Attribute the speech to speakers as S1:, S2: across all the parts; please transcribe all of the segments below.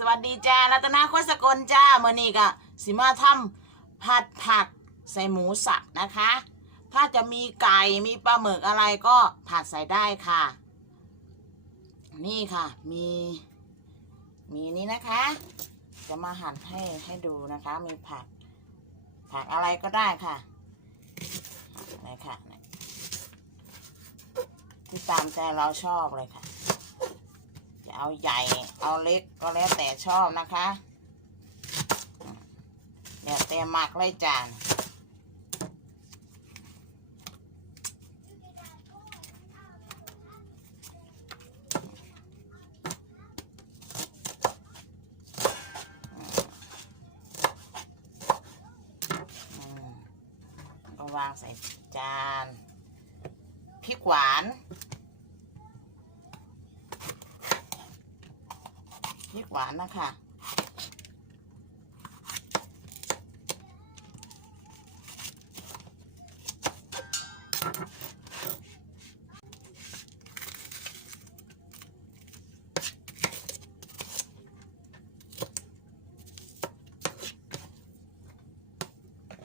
S1: สวัสดีจ้ารัตนาโคสกลจ้าเมื่อนี้ก็สิมาทำผัดผักใส่หมูสับนะคะ ถ้าจะมีไก่มีปลาหมึกอะไรก็ผัดใส่ได้ค่ะ นี่ค่ะ มี มีนี้นะคะ จะมาหั่นให้ให้ดูนะคะ มีผัก ผักอะไรก็ได้ค่ะนี่ค่ะที่ตามใจเราชอบเลยค่ะ จะเอาใหญ่เอาเล็กก็แล้วแต่ชอบนะคะเดี๋ยวแต่หมักเลยจานก็วางใส่จานพริกหวาน พริกหวานนะคะ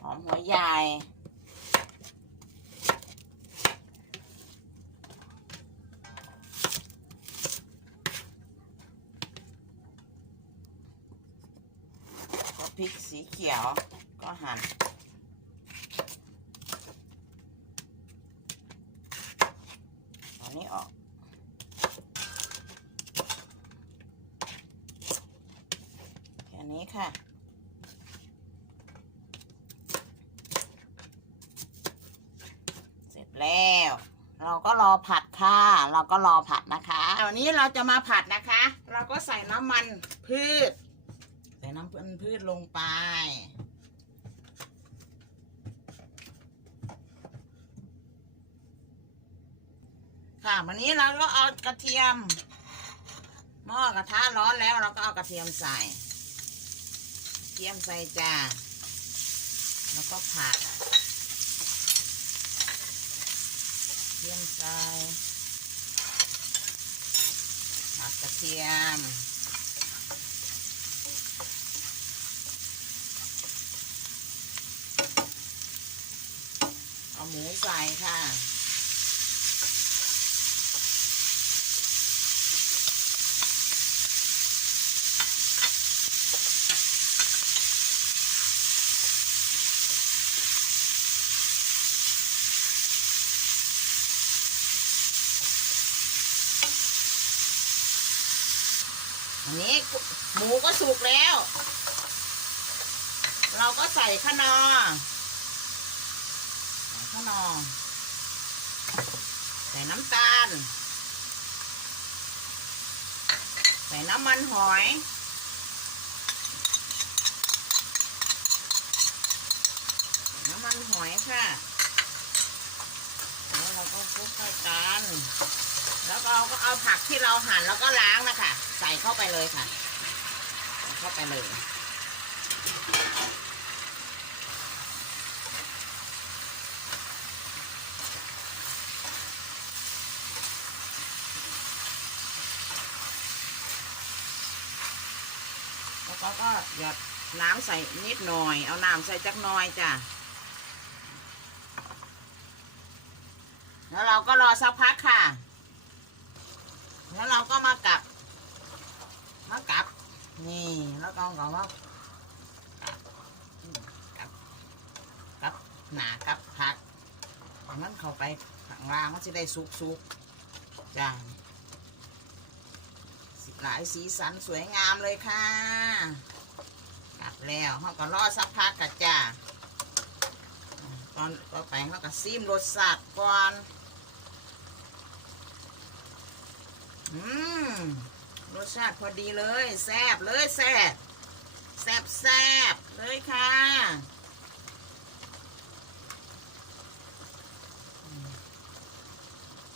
S1: หอมหัวใหญ่ พริกสีเขียวก็หั่นอันนี้ออก แค่นี้ค่ะเสร็จแล้วเราก็รอผัดค่ะ เราก็รอผัดนะคะวันนี้เราจะมาผัดนะคะ เราก็ใส่น้ำมันพืช น้ำมันพืชลงไป ค่ะวันนี้เราก็เอากระเทียม หม้อกระทะร้อนแล้วเราก็เอากระเทียมใส่กระเทียมใส่จ้า แล้วก็ผัดกระเทียมใส่ผัดกระเทียม เอาหมูใส่ค่ะ อันนี้หมูก็สุกแล้ว เราก็ใส่ขนอ ข้าวนอใส่น้ำตาล ใส่น้ำมันหอยน้ำมันหอยค่ะแล้วเราก็คลุกเข้ากันแล้วเราก็เอาผักที่เราหั่นแล้วก็ล้างนะคะ ใส่เข้าไปเลยค่ะ เข้าไปเลย แล้วก็หยดน้ำใส่นิดหน่อย เอาน้ำใส่จักหน่อยจ้ะ แล้วเราก็รอสักพักค่ะ แล้วเราก็มากลับ มากลับ นี่แล้วก็ก็ว่ากับกลับหนากับผักเอานั้นเข้าไปข้างล่างมันจะได้สุกๆจ้าสิ หลายสีสันสวยงามเลยค่ะกลับแล้วเขาก็รอสักพักกัจ้าตอนต่อไปเขาก็ซีมรสชาติก่อน อืมรสชาติพอดีเลยแซบเลยแซบแซบแซบเลยค่ะ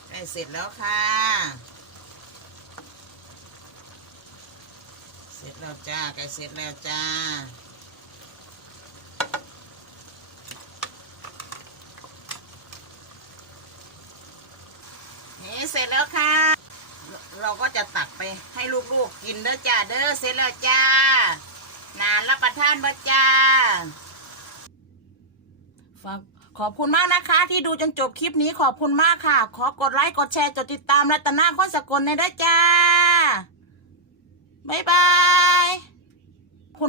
S1: ใกล้เสร็จแล้วค่ะ เสร็จ แล้วจ้าใกล้เสร็จแล้วจ้านี่เสร็จแล้วค่ะ เราก็จะตักไปให้ลูกๆกินเด้อจ้าเด้อเสร็จแล้วจ้านานรับประทานบ่จ้าฝากขอบคุณมากนะคะ ที่ดูจนจบคลิปนี้ขอบคุณมากค่ะ ขอกดไลค์กดแชร์กดติดตามรัตนาข้อสกลในด้วยจ้า 拜拜。